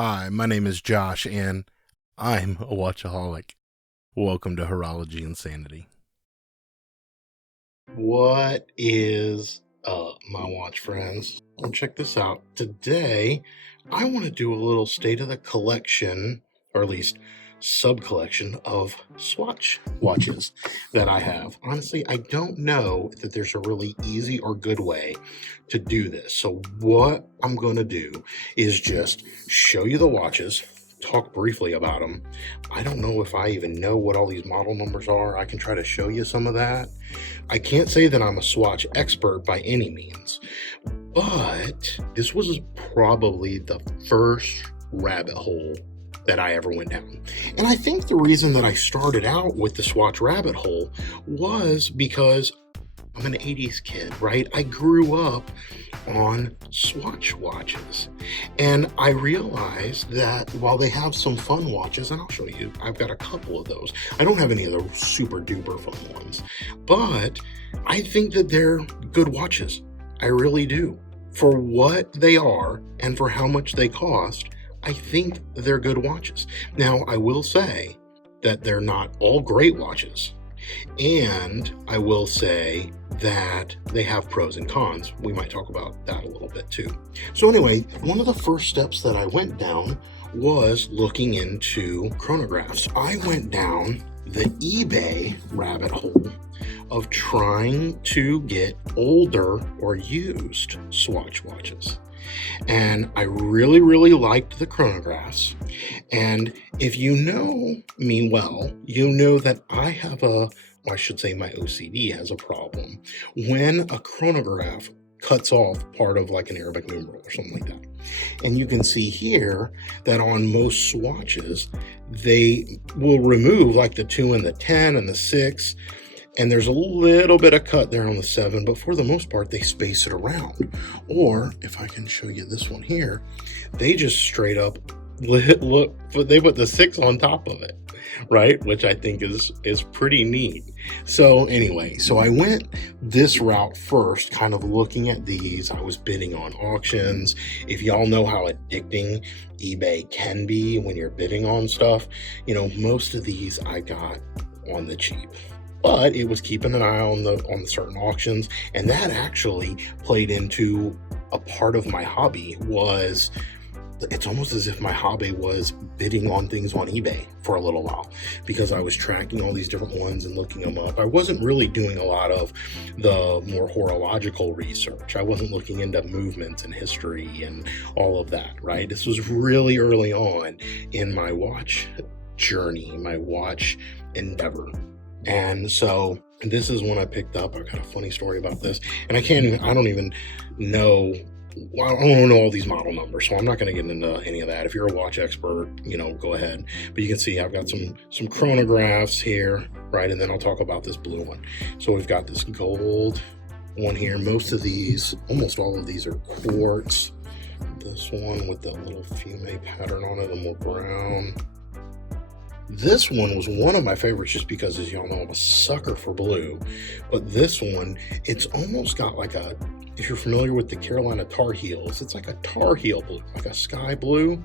Hi, my name is Josh, and I'm a watchaholic. Welcome to Horology Insanity. What is up, my watch friends? Well, check this out. Today, I want to do a little state of the collection, or at least sub-collection of Swatch watches that I have. Honestly, I don't know that there's a really easy or good way to do this. So what I'm going to do is just show you the watches, talk briefly about them. I don't know if I even know what all these model numbers are. I can try to show you some of that. I can't say that I'm a Swatch expert by any means, but this was probably the first rabbit hole that I ever went down. And I think the reason that I started out with the Swatch rabbit hole was because I'm an 80s kid, right? I grew up on Swatch watches. And I realized that while they have some fun watches, and I'll show you, I've got a couple of those. I don't have any of the super duper fun ones, but I think that they're good watches. I really do. For what they are and for how much they cost, I think they're good watches. Now, I will say that they're not all great watches. And I will say that they have pros and cons. We might talk about that a little bit too. So anyway, one of the first steps that I went down was looking into chronographs. I went down the eBay rabbit hole of trying to get older or used Swatch watches. And I really, really liked the chronographs. And if you know me well, you know that I have I should say my OCD has a problem when a chronograph cuts off part of like an Arabic numeral or something like that. And you can see here that on most swatches, they will remove like the 2 and the 10 and the 6. And there's a little bit of cut there on the 7, but for the most part, they space it around. Or if I can show you this one here, they just straight up look, they put the 6 on top of it, right? Which I think is pretty neat. So anyway, so I went this route first, kind of looking at these. I was bidding on auctions. If y'all know how addicting eBay can be when you're bidding on stuff, you know, most of these I got on the cheap. But it was keeping an eye on the certain auctions, and that actually played into a part of my hobby. It's almost as if my hobby was bidding on things on eBay for a little while, because I was tracking all these different ones and looking them up. I wasn't really doing a lot of the more horological research. I wasn't looking into movements and history and all of that, right? This was really early on in my watch journey, my watch endeavor. And so this is one I picked up. I got a funny story about this, and I don't even know. I don't know all these model numbers, so I'm not going to get into any of that. If you're a watch expert, you know, go ahead. But you can see I've got some chronographs here, right? And then I'll talk about this blue one. So we've got this gold one here. Most of these, almost all of these are quartz. This one with that little fume pattern on it, a more brown. This one was one of my favorites just because, as y'all know, I'm a sucker for blue. But this one, it's almost got like if you're familiar with the Carolina Tar Heels, it's like a Tar Heel blue, like a sky blue.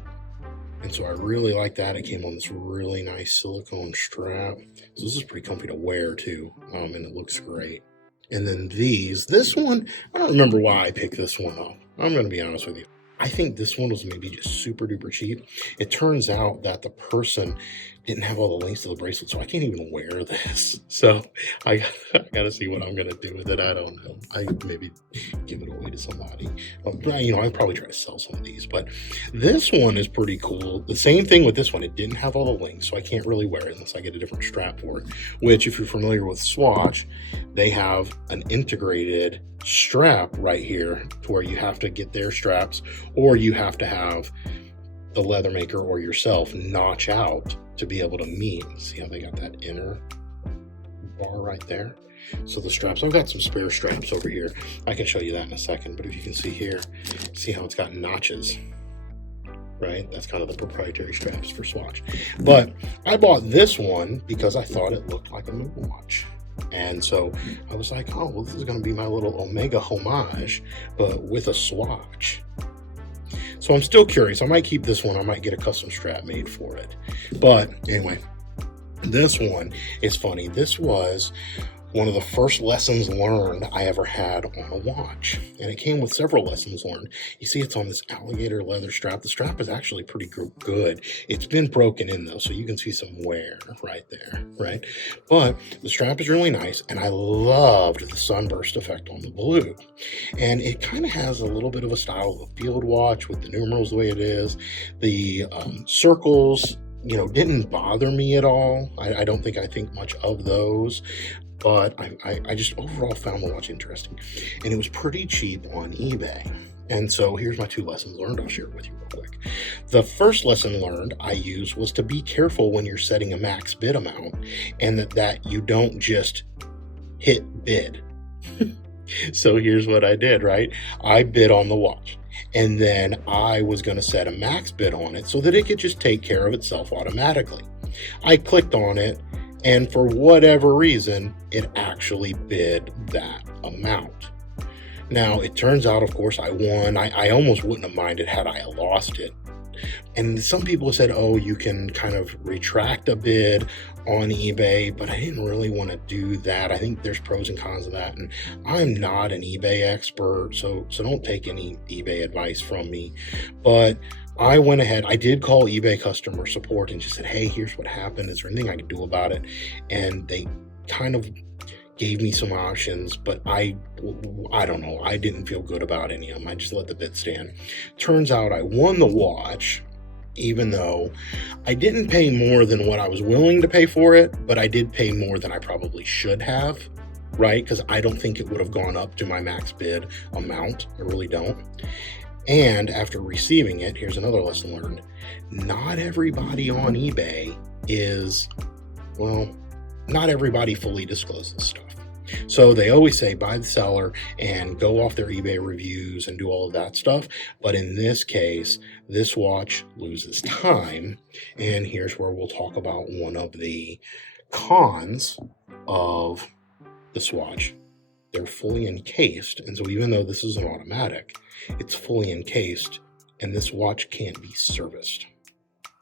And so I really like that. It came on this really nice silicone strap. So this is pretty comfy to wear too, and it looks great. And then this one, I don't remember why I picked this one up. I'm going to be honest with you. I think this one was maybe just super duper cheap. It turns out that the person didn't have all the links to the bracelet, so I can't even wear this. So I got to see what I'm going to do with it. I don't know. I maybe give it away to somebody. You know, I'd probably try to sell some of these, but this one is pretty cool. The same thing with this one. It didn't have all the links, so I can't really wear it unless I get a different strap for it, which if you're familiar with Swatch, they have an integrated strap right here to where you have to get their straps, or you have to have the leather maker or yourself notch out to be able to meet. See how they got that inner bar right there? So the straps, I've got some spare straps over here. I can show you that in a second, but if you can see here, see how it's got notches, right? That's kind of the proprietary straps for Swatch. But I bought this one because I thought it looked like a moon watch. And so I was like, oh, well, this is going to be my little Omega homage, but with a Swatch. So I'm still curious. I might keep this one. I might get a custom strap made for it. But anyway, this one is funny. This was one of the first lessons learned I ever had on a watch. And it came with several lessons learned. You see it's on this alligator leather strap. The strap is actually pretty good. It's been broken in though, so you can see some wear right there, right? But the strap is really nice, and I loved the sunburst effect on the blue. And it kind of has a little bit of a style of a field watch with the numerals the way it is. The circles, didn't bother me at all. I don't think I think much of those. But I just overall found the watch interesting. And it was pretty cheap on eBay. And so here's my 2 lessons learned. I'll share it with you real quick. The first lesson learned I used was to be careful when you're setting a max bid amount, and that you don't just hit bid. So here's what I did, right? I bid on the watch. And then I was going to set a max bid on it so that it could just take care of itself automatically. I clicked on it, and for whatever reason, it actually bid that amount. Now, it turns out, of course, I won. I almost wouldn't have minded had I lost it. And some people have said, oh, you can kind of retract a bid on eBay, but I didn't really want to do that. I think there's pros and cons of that. And I'm not an eBay expert, so don't take any eBay advice from me. But I went ahead, I did call eBay customer support and just said, hey, here's what happened. Is there anything I can do about it? And they kind of gave me some options, but I don't know. I didn't feel good about any of them. I just let the bid stand. Turns out I won the watch, even though I didn't pay more than what I was willing to pay for it, but I did pay more than I probably should have, right? Because I don't think it would have gone up to my max bid amount. I really don't. And after receiving it, here's another lesson learned. Not everybody on eBay not everybody fully discloses stuff. So they always say buy the seller and go off their eBay reviews and do all of that stuff. But in this case, this watch loses time. And here's where we'll talk about one of the cons of the Swatch. They're fully encased. And so even though this is an automatic, it's fully encased, and this watch can't be serviced.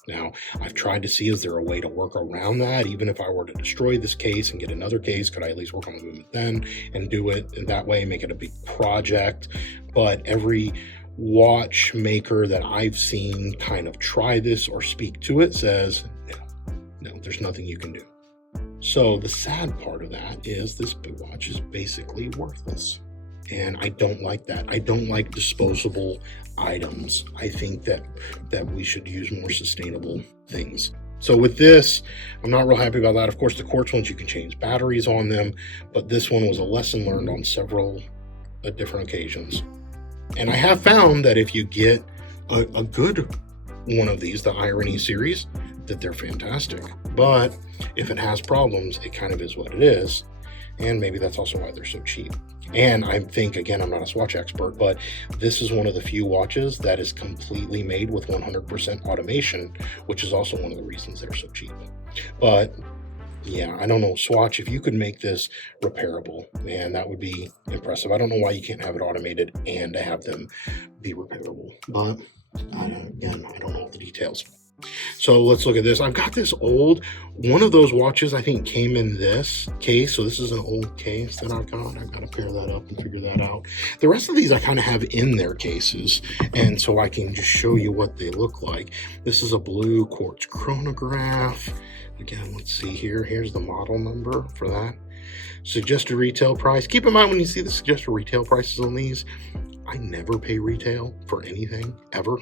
Now, I've tried to see, is there a way to work around that? Even if I were to destroy this case and get another case, could I at least work on the movement then and do it in that way, make it a big project? But every watchmaker that I've seen kind of try this or speak to it says, no, there's nothing you can do. So the sad part of that is this watch is basically worthless. And I don't like that. I don't like disposable items. I think that we should use more sustainable things. So with this, I'm not real happy about that. Of course, the Quartz ones, you can change batteries on them, but this one was a lesson learned on several different occasions. And I have found that if you get a good one of these, the Irony series, that they're fantastic. But if it has problems, it kind of is what it is. And maybe that's also why they're so cheap. And I think, again, I'm not a Swatch expert, but this is one of the few watches that is completely made with 100% automation, which is also one of the reasons they're so cheap. But yeah, I don't know, Swatch, if you could make this repairable, man, that would be impressive. I don't know why you can't have it automated and have them be repairable. But again, I don't know the details. So let's look at this. I've got this one of those watches I think came in this case. So this is an old case that I've got. I've got to pair that up and figure that out. The rest of these I kind of have in their cases. And so I can just show you what they look like. This is a blue Quartz Chronograph. Again, let's see here. Here's the model number for that. Suggested retail price. Keep in mind when you see the suggested retail prices on these, I never pay retail for anything, ever,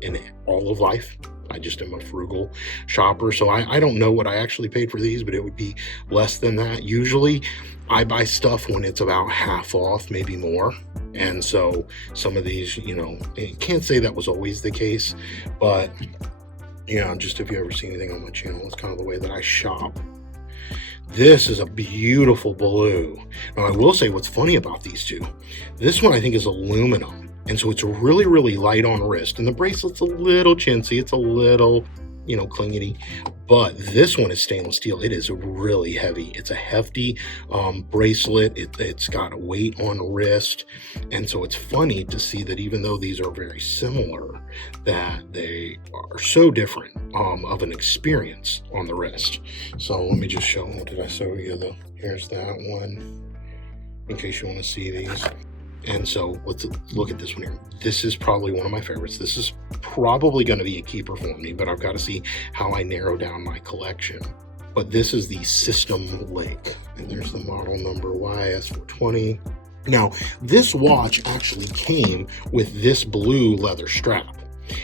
in all of life. I just am a frugal shopper, so I don't know what I actually paid for these, but it would be less than that. Usually, I buy stuff when it's about half off, maybe more. And so some of these, I can't say that was always the case, but, just if you ever see anything on my channel, it's kind of the way that I shop. This is a beautiful blue. Now, I will say what's funny about these two. This one I think is aluminum. And so it's really, really light on wrist. And the bracelet's a little chintzy. It's a little clingety. But this one is stainless steel. It is really heavy. It's a hefty bracelet. It's got a weight on the wrist. And so it's funny to see that even though these are very similar, that they are so different of an experience on the wrist. So let me just show, what did I show you? Here's that one, in case you want to see these. And so let's look at this one here. This is probably one of my favorites. This is probably going to be a keeper for me, but I've got to see how I narrow down my collection. But this is the System Lake, and there's the model number YS420. Now, this watch actually came with this blue leather strap.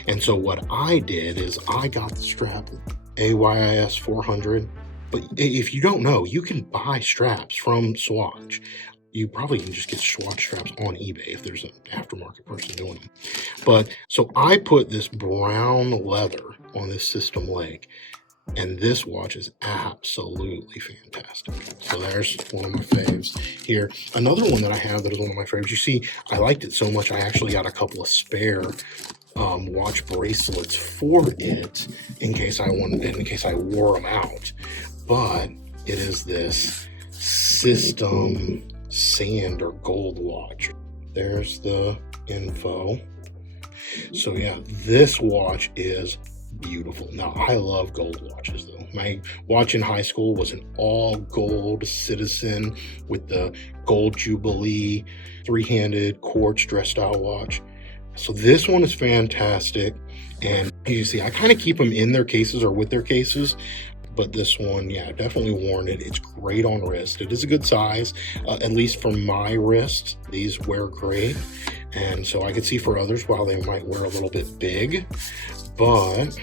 And so what I did is I got the strap, AYIS 400. But if you don't know, you can buy straps from Swatch. You probably can just get Swatch straps on eBay if there's an aftermarket person doing them. But so I put this brown leather on this System Lake, and this watch is absolutely fantastic. So there's one of my faves here. Another one that I have that is one of my favorites. You see, I liked it so much, I actually got a couple of spare watch bracelets for it in case I wore them out. But it is this System sand or gold watch. There's the info. So yeah, this watch is beautiful. Now, I love gold watches though. My watch in high school was an all gold Citizen with the gold Jubilee 3-handed Quartz dress style watch. So this one is fantastic. And you see, I kind of keep them in their cases or with their cases. But this one, yeah, definitely worn it. It's great on wrist. It is a good size, at least for my wrist. These wear great. And so I could see for others, while they might wear a little bit big, but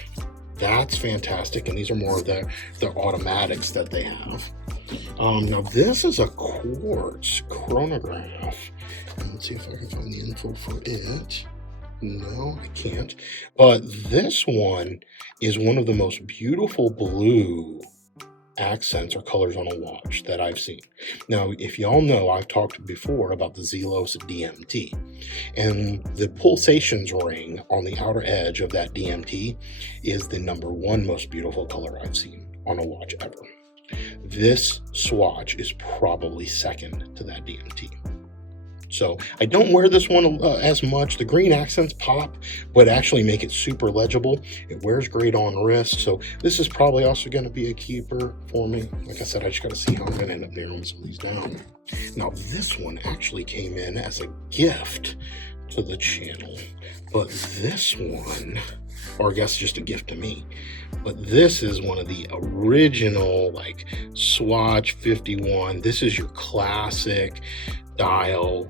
that's fantastic. And these are more of the automatics that they have. Now this is a Quartz chronograph. And let's see if I can find the info for it. No, I can't. But this one is one of the most beautiful blue accents or colors on a watch that I've seen. Now, if y'all know, I've talked before about the Zelos DMT, and the pulsations ring on the outer edge of that DMT is the #1 most beautiful color I've seen on a watch ever. This Swatch is probably second to that DMT. So I don't wear this one as much. The green accents pop, but actually make it super legible. It wears great on wrist. So this is probably also going to be a keeper for me. Like I said, I just got to see how I'm going to end up narrowing some of these down. Now this one actually came in as a gift to the channel, but this one, or I guess just a gift to me, but this is one of the original like Swatch 51. This is your classic dial.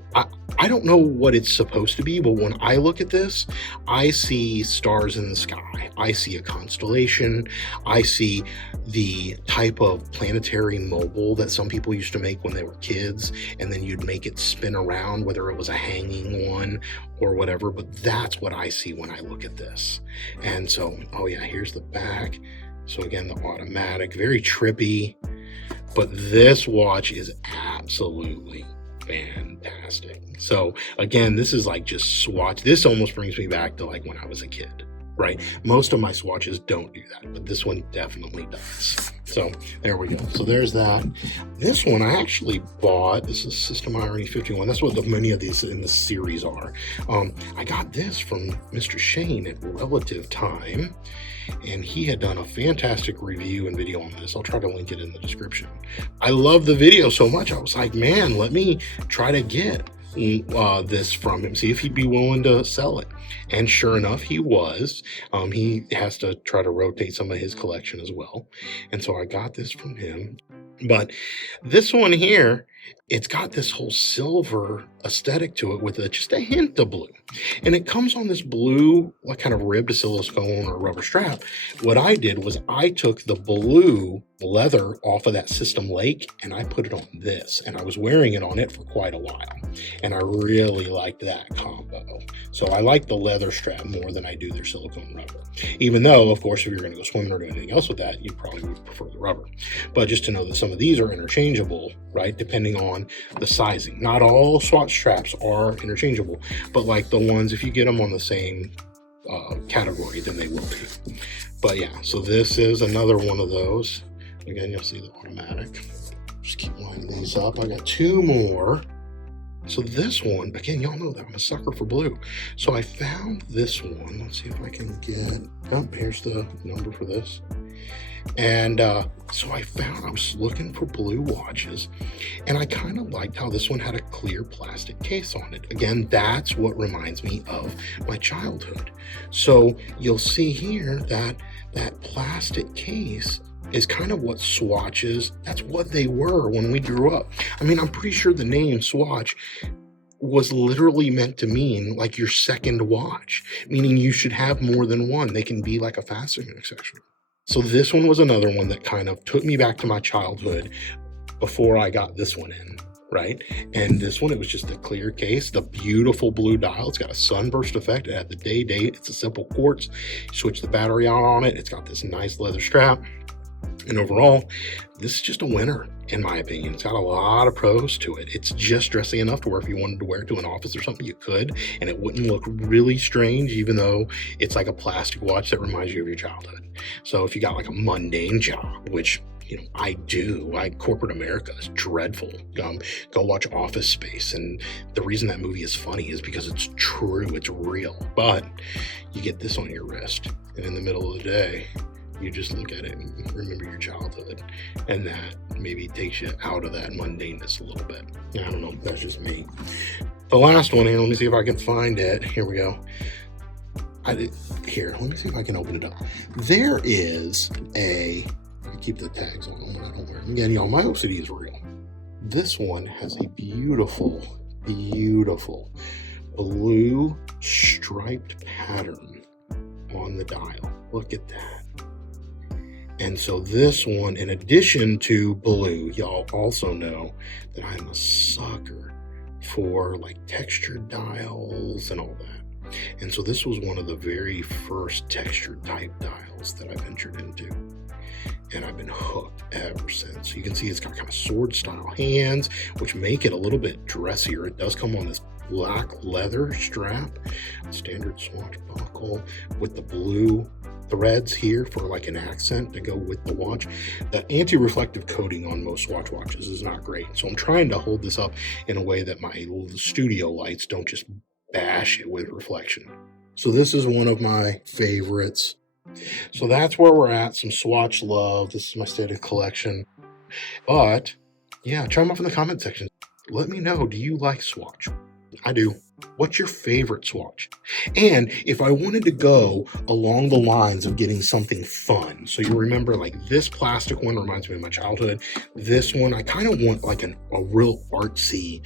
I don't know what it's supposed to be, but when I look at this, I see stars in the sky. I see a constellation. I see the type of planetary mobile that some people used to make when they were kids, and then you'd make it spin around, whether it was a hanging one or whatever, but that's what I see when I look at this. And so, oh yeah, here's the back. So again, the automatic, very trippy, but this watch is absolutely fantastic. So again, this is like just Swatch. This almost brings me back to like when I was a kid, right? Most of my Swatches don't do that, but this one definitely does. So there we go. So there's that. This one I actually bought. This is System Irony 51. That's what many of these in the series are. I got this from Mr. Shane at Relative Time, and he had done a fantastic review and video on this. I'll try to link it in the description. I love the video so much. I was like, man, let me try to get this from him, see if he'd be willing to sell it. And sure enough, he was. He has to try to rotate some of his collection as well. And so I got this from him. But this one here, it's got this whole silver aesthetic to it with just a hint of blue. And it comes on this blue, like kind of ribbed silicone or rubber strap. What I did was I took the blue leather off of that System Lake and I put it on this. And I was wearing it on it for quite a while. And I really liked that combo. So I like the leather strap more than I do their silicone rubber. Even though, of course, if you're going to go swimming or do anything else with that, you probably would prefer the rubber. But just to know that some of these are interchangeable, right, depending on the sizing. Not all Swatch straps are interchangeable, but like the ones, if you get them on the same category than they will be. But yeah, so this is another one of those. Again, you'll see the automatic. Just keep lining these up. I got 2 more. So this one, again, y'all know that I'm a sucker for blue. So I found this one. Let's see if I can get, oh, here's the number for this. And so I was looking for blue watches, and I kind of liked how this one had a clear plastic case on it. Again, that's what reminds me of my childhood. So you'll see here that that plastic case is kind of what swatches, that's what they were when we grew up. I mean, I'm pretty sure the name Swatch was literally meant to mean like your second watch, meaning you should have more than one. They can be like a fastening accessory. So this one was another one that kind of took me back to my childhood before I got this one in, right? And this one, it was just a clear case, the beautiful blue dial. It's got a sunburst effect. It had the day date. It's a simple quartz. You switch the battery out on it. It's got this nice leather strap. And overall, this is just a winner, in my opinion. It's got a lot of pros to it. It's just dressy enough to where if you wanted to wear it to an office or something, you could, and it wouldn't look really strange, even though it's like a plastic watch that reminds you of your childhood. So if you got like a mundane job, which, you know, I do, corporate America is dreadful. Go watch Office Space, and the reason that movie is funny is because it's true, it's real. But you get this on your wrist, and in the middle of the day, you just look at it and remember your childhood, and that maybe takes you out of that mundaneness a little bit. I don't know, that's just me. The last one here, let me see if I can find it. Here we go. Here, let me see if I can open it up. There is I keep the tags on them when I don't wear them. Again, y'all, my OCD is real. This one has a beautiful, beautiful blue striped pattern on the dial. Look at that. And so this one, in addition to blue, y'all also know that I'm a sucker for like textured dials and all that. And so this was one of the very first textured type dials that I ventured into. And I've been hooked ever since. You can see it's got kind of sword style hands, which make it a little bit dressier. It does come on this black leather strap, standard Swatch buckle with the blue threads here for like an accent to go with the watch. The anti-reflective coating on most Swatch watches is not great. So I'm trying to hold this up in a way that my little studio lights don't just bash it with reflection. So this is one of my favorites. So that's where we're at, some Swatch love. This is my stated collection. But yeah, try them off in the comment section. Let me know, do you like Swatch? I do. What's your favorite Swatch? And if I wanted to go along the lines of getting something fun, so you remember like this plastic one reminds me of my childhood. This one, I kind of want like a real artsy,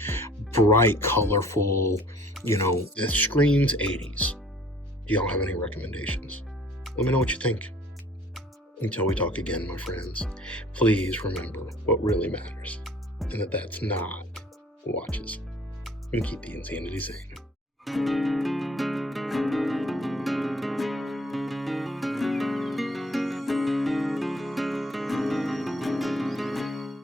bright, colorful, you know, it screams 80s. Do y'all have any recommendations? Let me know what you think. Until we talk again, my friends, please remember what really matters, and that's not watches. And keep the insanity sane.